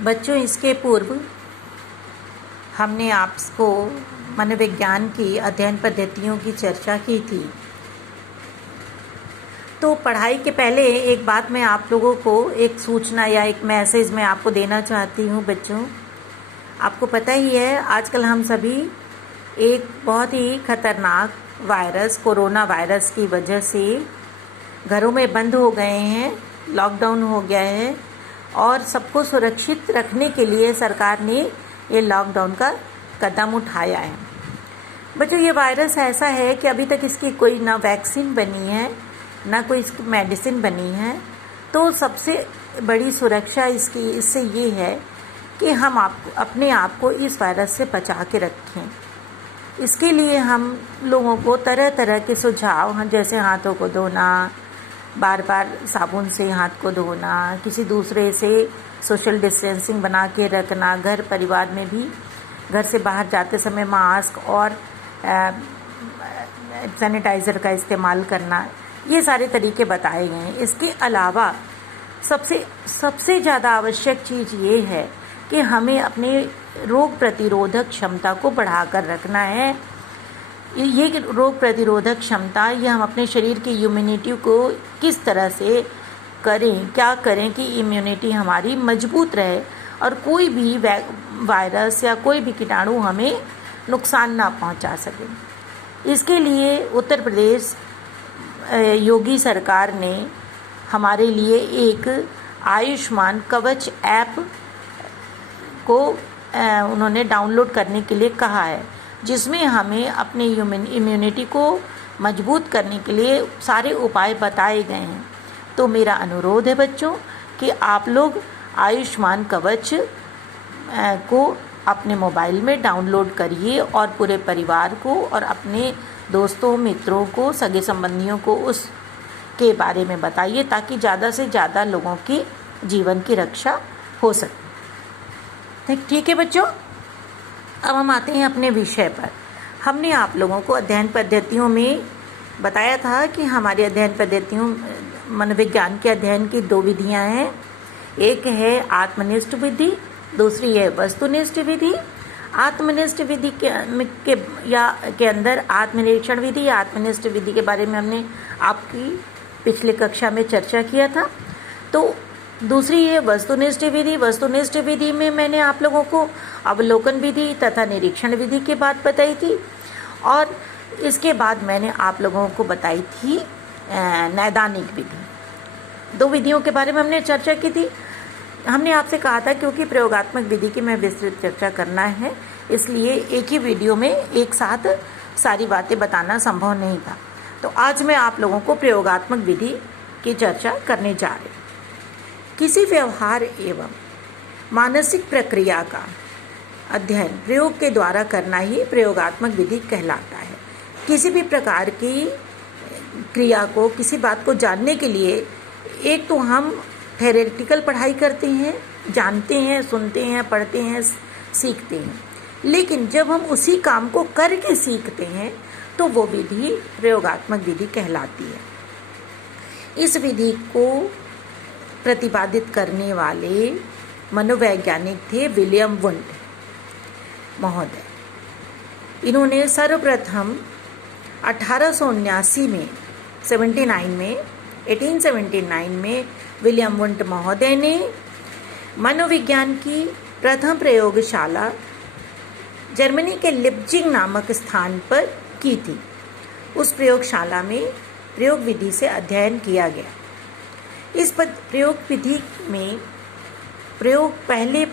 बच्चों, इसके पूर्व हमने आपको मनोविज्ञान की अध्ययन पद्धतियों की चर्चा की थी। तो पढ़ाई के पहले एक बात मैं आप लोगों को एक सूचना या एक मैसेज मैं आपको देना चाहती हूँ। बच्चों, आपको पता ही है आजकल हम सभी एक बहुत ही खतरनाक वायरस कोरोना वायरस की वजह से घरों में बंद हो गए हैं, लॉकडाउन हो गया है और सबको सुरक्षित रखने के लिए सरकार ने ये लॉकडाउन का कदम उठाया है। बच्चों, ये वायरस ऐसा है कि अभी तक इसकी कोई ना वैक्सीन बनी है ना कोई इसकी मेडिसिन बनी है। तो सबसे बड़ी सुरक्षा इससे ये है कि हम अपने आप को इस वायरस से बचा के रखें। इसके लिए हम लोगों को तरह तरह के सुझाव, जैसे हाथों को धोना, बार बार साबुन से हाथ को धोना, किसी दूसरे से सोशल डिस्टेंसिंग बना के रखना, घर परिवार में भी घर से बाहर जाते समय मास्क और सैनिटाइज़र का इस्तेमाल करना, ये सारे तरीके बताए गए हैं। इसके अलावा सबसे ज़्यादा आवश्यक चीज़ ये है कि हमें अपने रोग प्रतिरोधक क्षमता को बढ़ाकर रखना है। ये रोग प्रतिरोधक क्षमता, ये हम अपने शरीर की इम्यूनिटी को किस तरह से करें, क्या करें कि इम्यूनिटी हमारी मजबूत रहे और कोई भी वायरस या कोई भी कीटाणु हमें नुकसान ना पहुंचा सके। इसके लिए उत्तर प्रदेश योगी सरकार ने हमारे लिए एक आयुष्मान कवच ऐप को उन्होंने डाउनलोड करने के लिए कहा है, जिसमें हमें अपने इम्यूनिटी को मजबूत करने के लिए सारे उपाय बताए गए हैं। तो मेरा अनुरोध है बच्चों कि आप लोग आयुष्मान कवच को अपने मोबाइल में डाउनलोड करिए और पूरे परिवार को और अपने दोस्तों, मित्रों को, सगे संबंधियों को उसके बारे में बताइए, ताकि ज़्यादा से ज़्यादा लोगों की जीवन की रक्षा हो सके। ठीक है बच्चों, अब हम आते हैं अपने विषय पर। हमने आप लोगों को अध्ययन पद्धतियों में बताया था कि हमारे अध्ययन पद्धतियों मनोविज्ञान के अध्ययन की 2 विधियां हैं। एक है आत्मनिष्ठ विधि, दूसरी है वस्तुनिष्ठ विधि। आत्मनिष्ठ विधि के अंदर आत्मनिरीक्षण विधि या आत्मनिष्ठ विधि के बारे में हमने आपकी पिछले कक्षा में चर्चा किया था। तो दूसरी है वस्तुनिष्ठ विधि। वस्तुनिष्ठ विधि में मैंने आप लोगों को अवलोकन विधि तथा निरीक्षण विधि की बात बताई थी और इसके बाद मैंने आप लोगों को बताई थी नैदानिक विधि। 2 विधियों के बारे में हमने चर्चा की थी। हमने आपसे कहा था क्योंकि प्रयोगात्मक विधि की मैं विस्तृत चर्चा करना है, इसलिए एक ही वीडियो में एक साथ सारी बातें बताना संभव नहीं था। तो आज मैं आप लोगों को प्रयोगात्मक विधि की चर्चा करने जा रही हूँ। किसी व्यवहार एवं मानसिक प्रक्रिया का अध्ययन प्रयोग के द्वारा करना ही प्रयोगात्मक विधि कहलाता है। किसी भी प्रकार की क्रिया को, किसी बात को जानने के लिए एक तो हम थ्योरेटिकल पढ़ाई करते हैं, जानते हैं, सुनते हैं, पढ़ते हैं, सीखते हैं, लेकिन जब हम उसी काम को करके सीखते हैं तो वो विधि प्रयोगात्मक विधि कहलाती है। इस विधि को प्रतिपादित करने वाले मनोवैज्ञानिक थे विलियम वुंड महोदय। इन्होंने सर्वप्रथम 1879 में 1879 में विलियम वुंड महोदय ने मनोविज्ञान की प्रथम प्रयोगशाला जर्मनी के लिप्जिग नामक स्थान पर की थी। उस प्रयोगशाला में प्रयोग विधि से अध्ययन किया गया। इस प्रयोग विधि में पहले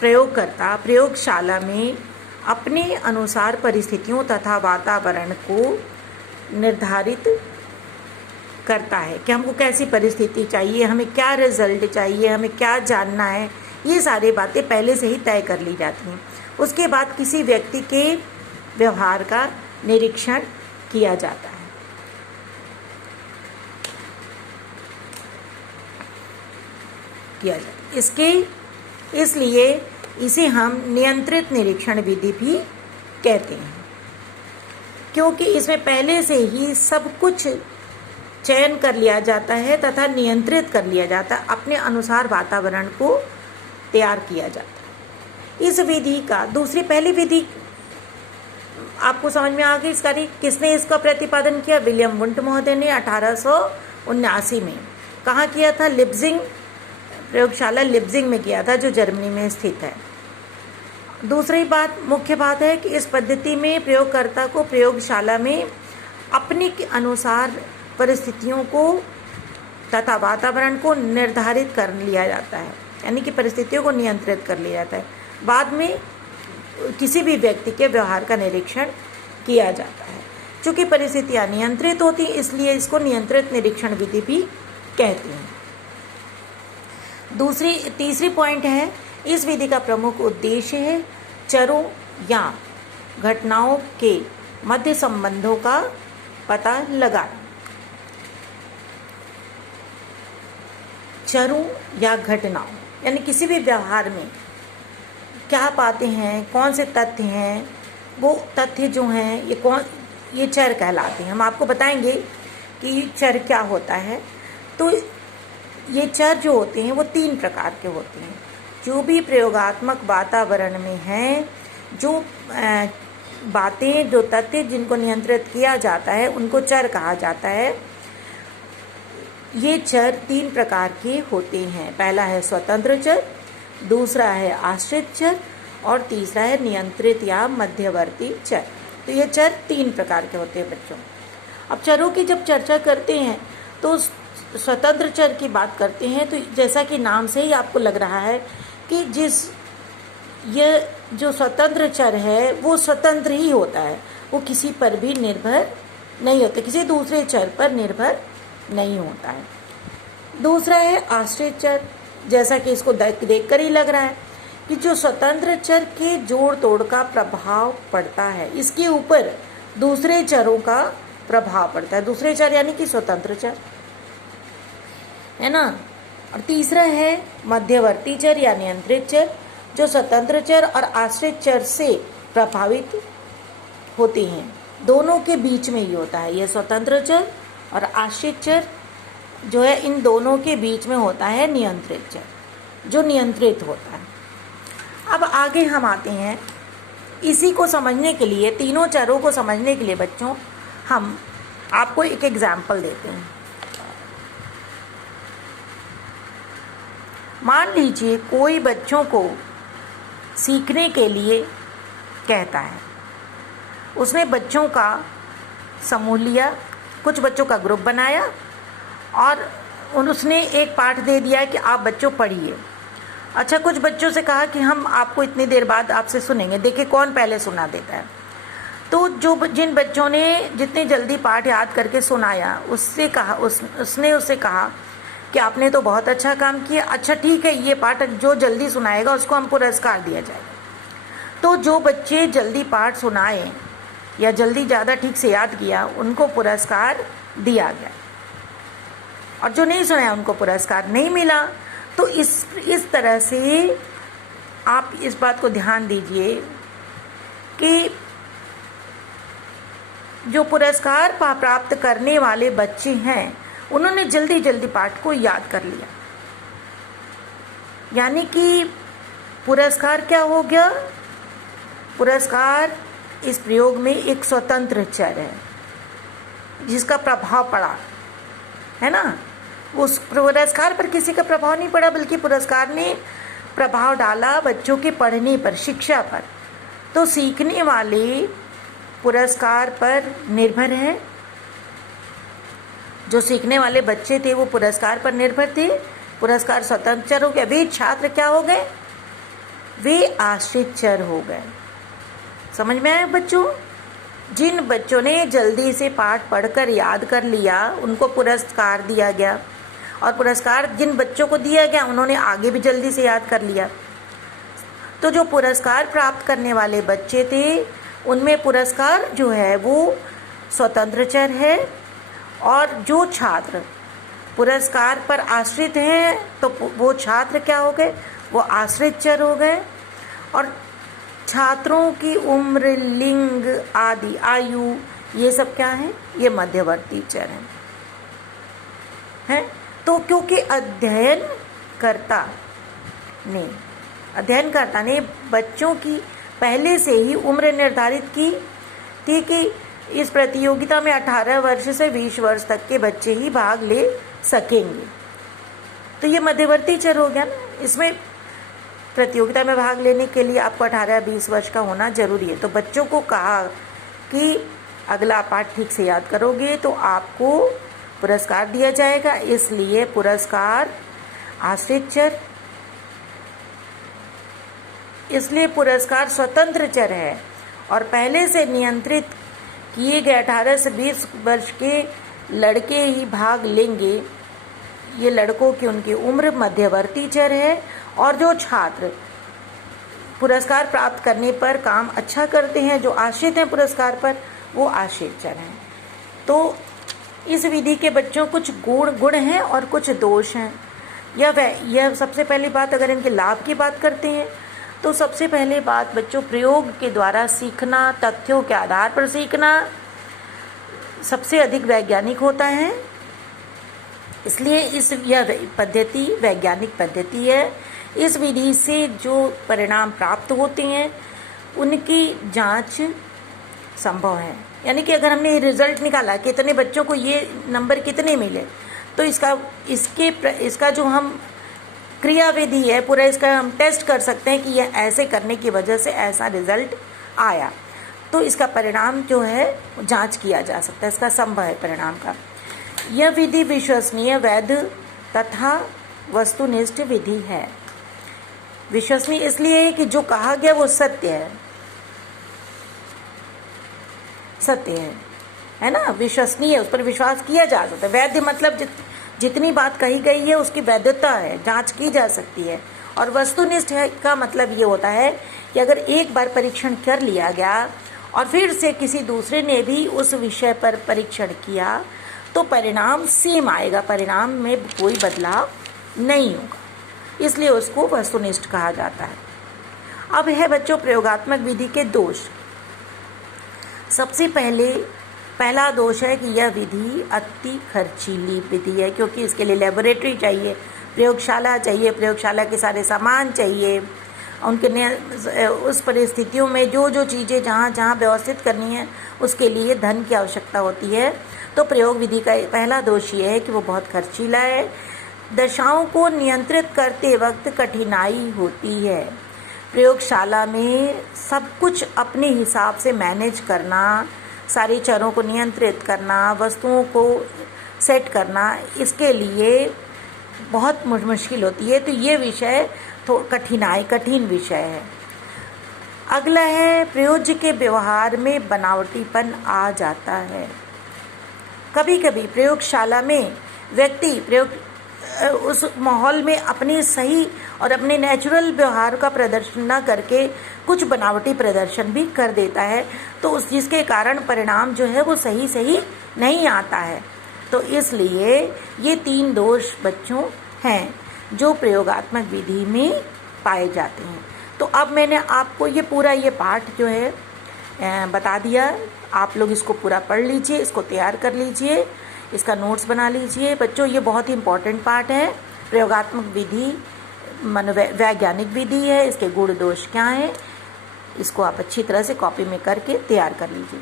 प्रयोगकर्ता प्रयोगशाला में अपने अनुसार परिस्थितियों तथा वातावरण को निर्धारित करता है कि हमको कैसी परिस्थिति चाहिए, हमें क्या रिजल्ट चाहिए, हमें क्या जानना है। ये सारी बातें पहले से ही तय कर ली जाती हैं। उसके बाद किसी व्यक्ति के व्यवहार का निरीक्षण किया जाता है। इसलिए इसे हम नियंत्रित निरीक्षण विधि भी कहते हैं, क्योंकि इसमें पहले से ही सब कुछ चयन कर लिया जाता है तथा नियंत्रित कर लिया जाता है। अपने अनुसार वातावरण को तैयार किया जाता है। इस विधि का पहली विधि आपको समझ में आ गई। इसका किसने इसका प्रतिपादन किया? विलियम वुंट महोदय ने 1879 में। कहाँ किया था? लिप्जिंग, प्रयोगशाला लिप्जिंग में किया था, जो जर्मनी में स्थित है। दूसरी मुख्य बात है कि इस पद्धति में प्रयोगकर्ता को प्रयोगशाला में अपने के अनुसार परिस्थितियों को तथा वातावरण को निर्धारित कर लिया जाता है, यानी कि परिस्थितियों को नियंत्रित कर लिया जाता है। बाद में किसी भी व्यक्ति के व्यवहार का निरीक्षण किया जाता है। चूँकि परिस्थितियाँ नियंत्रित होती हैं, इसलिए इसको नियंत्रित निरीक्षण विधि भी कहते हैं। तीसरी पॉइंट है, इस विधि का प्रमुख उद्देश्य है चरों या घटनाओं के मध्य संबंधों का पता लगाना। चरों या घटनाओं यानी किसी भी व्यवहार में क्या पाते हैं, कौन से तथ्य हैं, वो तथ्य जो हैं ये चर कहलाते हैं। हम आपको बताएंगे कि चर क्या होता है। तो ये चर जो होते हैं वो 3 प्रकार के होते हैं। जो भी प्रयोगात्मक वातावरण में हैं, जो बातें, जो तथ्य जिनको नियंत्रित किया जाता है, उनको चर कहा जाता है। ये चर 3 प्रकार के होते हैं। पहला है स्वतंत्र चर, दूसरा है आश्रित चर और तीसरा है नियंत्रित या मध्यवर्ती चर। तो ये चर 3 प्रकार के होते हैं बच्चों। अब चरों की जब चर्चा करते हैं तो स्वतंत्र चर की बात करते हैं, तो जैसा कि नाम से ही आपको लग रहा है कि ये जो स्वतंत्र चर है वो स्वतंत्र ही होता है, वो किसी पर भी निर्भर नहीं होता, किसी दूसरे चर पर निर्भर नहीं होता है। दूसरा है आश्रित चर, जैसा कि इसको देख कर ही लग रहा है कि जो स्वतंत्र चर के जोड़ तोड़ का प्रभाव पड़ता है, इसके ऊपर दूसरे चरों का प्रभाव पड़ता है। दूसरे चर यानी कि स्वतंत्र चर, है ना। और तीसरा है मध्यवर्ती चर या नियंत्रित चर, जो स्वतंत्र चर और आश्रित चर से प्रभावित होते हैं। दोनों के बीच में ही होता है। यह स्वतंत्र चर और आश्रित चर जो है, इन दोनों के बीच में होता है नियंत्रित चर, जो नियंत्रित होता है। अब आगे हम आते हैं, इसी को समझने के लिए, तीनों चरों को समझने के लिए बच्चों, हम आपको एक एग्जाम्पल देते हैं। मान लीजिए कोई बच्चों को सीखने के लिए कहता है। उसने बच्चों का समूह लिया, कुछ बच्चों का ग्रुप बनाया और उसने एक पाठ दे दिया कि आप बच्चों पढ़िए। अच्छा, कुछ बच्चों से कहा कि हम आपको इतनी देर बाद आपसे सुनेंगे, देखिए कौन पहले सुना देता है। तो जिन बच्चों ने जितनी जल्दी पाठ याद करके सुनाया, उसने उससे कहा कि आपने तो बहुत अच्छा काम किया, अच्छा ठीक है, ये पाठ जो जल्दी सुनाएगा उसको हम पुरस्कार दिया जाएगा। तो जो बच्चे जल्दी पाठ सुनाए या जल्दी ज़्यादा ठीक से याद किया, उनको पुरस्कार दिया गया, और जो नहीं सुनाया उनको पुरस्कार नहीं मिला। तो इस तरह से आप इस बात को ध्यान दीजिए कि जो पुरस्कार प्राप्त करने वाले बच्चे हैं, उन्होंने जल्दी जल्दी पाठ को याद कर लिया, यानी कि पुरस्कार क्या हो गया? पुरस्कार इस प्रयोग में एक स्वतंत्र चर है जिसका प्रभाव पड़ा, है ना। उस पुरस्कार पर किसी का प्रभाव नहीं पड़ा, बल्कि पुरस्कार ने प्रभाव डाला बच्चों के पढ़ने पर, शिक्षा पर। तो सीखने वाले पुरस्कार पर निर्भर हैं, जो सीखने वाले बच्चे थे वो पुरस्कार पर निर्भर थे। पुरस्कार स्वतंत्र चर हो गए। वे छात्र क्या हो गए? वे आश्रित चर हो गए। समझ में आया बच्चों? जिन बच्चों ने जल्दी से पाठ पढ़कर याद कर लिया, उनको पुरस्कार दिया गया, और पुरस्कार जिन बच्चों को दिया गया उन्होंने आगे भी जल्दी से याद कर लिया। तो जो पुरस्कार प्राप्त करने वाले बच्चे थे, उनमें पुरस्कार जो है वो स्वतंत्र चर है, और जो छात्र पुरस्कार पर आश्रित हैं, तो वो छात्र क्या हो गए? वो आश्रित चर हो गए। और छात्रों की उम्र, लिंग आदि, आयु, ये सब क्या है? ये मध्यवर्ती चर हैं। तो क्योंकि अध्ययनकर्ता ने अध्ययन करता ने बच्चों की पहले से ही उम्र निर्धारित की थी कि इस प्रतियोगिता में 18 वर्ष से 20 वर्ष तक के बच्चे ही भाग ले सकेंगे। तो ये मध्यवर्ती चर हो गया ना। इसमें प्रतियोगिता में भाग लेने के लिए आपको 18-20 वर्ष का होना जरूरी है। तो बच्चों को कहा कि अगला पाठ ठीक से याद करोगे तो आपको पुरस्कार दिया जाएगा, इसलिए पुरस्कार आश्रित चर, इसलिए पुरस्कार स्वतंत्र चर है और पहले से नियंत्रित किए गए 18 से 20 वर्ष के लड़के ही भाग लेंगे। ये लड़कों की उनकी उम्र मध्यवर्ती चर है और जो छात्र पुरस्कार प्राप्त करने पर काम अच्छा करते हैं, जो आश्रित हैं पुरस्कार पर, वो आश्रित चर हैं। तो इस विधि के बच्चों कुछ गुण हैं और कुछ दोष हैं। यह सबसे पहली बात, अगर इनके लाभ की बात करते हैं तो सबसे पहले बात, बच्चों प्रयोग के द्वारा सीखना, तथ्यों के आधार पर सीखना सबसे अधिक वैज्ञानिक होता है, इसलिए यह पद्धति वैज्ञानिक पद्धति है। इस विधि से जो परिणाम प्राप्त होते हैं उनकी जांच संभव है। यानी कि अगर हमने रिजल्ट निकाला कि इतने बच्चों को ये नंबर कितने मिले, तो इसका जो हम क्रियाविधि है पूरा, इसका हम टेस्ट कर सकते हैं कि यह ऐसे करने की वजह से ऐसा रिजल्ट आया। तो इसका परिणाम जो है जांच किया जा सकता है, इसका संभव है परिणाम का। यह विधि विश्वसनीय, वैध तथा वस्तुनिष्ठ विधि है। विश्वसनीय इसलिए है कि जो कहा गया वो सत्य है, सत्य है ना, विश्वसनीय, उस पर विश्वास किया जा सकता है। वैध मतलब जितनी बात कही गई है उसकी वैधता है, जांच की जा सकती है। और वस्तुनिष्ठ है का मतलब ये होता है कि अगर एक बार परीक्षण कर लिया गया और फिर से किसी दूसरे ने भी उस विषय पर परीक्षण किया तो परिणाम सेम आएगा, परिणाम में कोई बदलाव नहीं होगा, इसलिए उसको वस्तुनिष्ठ कहा जाता है। अब है बच्चों प्रयोगात्मक विधि के दोष। सबसे पहला दोष है कि यह विधि अति खर्चीली विधि है, क्योंकि इसके लिए लेबोरेटरी चाहिए, प्रयोगशाला चाहिए, प्रयोगशाला के सारे सामान चाहिए, उनके उस परिस्थितियों में जो चीज़ें जहाँ व्यवस्थित करनी है उसके लिए धन की आवश्यकता होती है। तो प्रयोग विधि का पहला दोष ये है कि वो बहुत खर्चीला है। दशाओं को नियंत्रित करते वक्त कठिनाई होती है। प्रयोगशाला में सब कुछ अपने हिसाब से मैनेज करना, सारे चरों को नियंत्रित करना, वस्तुओं को सेट करना, इसके लिए बहुत मुश्किल होती है। तो ये विषय तो कठिन विषय है। अगला है प्रयोज्य के व्यवहार में बनावटीपन आ जाता है। कभी कभी प्रयोगशाला में व्यक्ति उस माहौल में अपने सही और अपने नेचुरल व्यवहार का प्रदर्शन न करके कुछ बनावटी प्रदर्शन भी कर देता है, तो जिसके कारण परिणाम जो है वो सही नहीं आता है। तो इसलिए ये 3 दोष बच्चों हैं जो प्रयोगात्मक विधि में पाए जाते हैं। तो अब मैंने आपको ये पाठ जो है बता दिया। आप लोग इसको पूरा पढ़ लीजिए, इसको तैयार कर लीजिए, इसका नोट्स बना लीजिए। बच्चों ये बहुत ही इम्पॉर्टेंट पार्ट है। प्रयोगात्मक विधि वैज्ञानिक विधि है, इसके गुण दोष क्या हैं, इसको आप अच्छी तरह से कॉपी में करके तैयार कर लीजिए।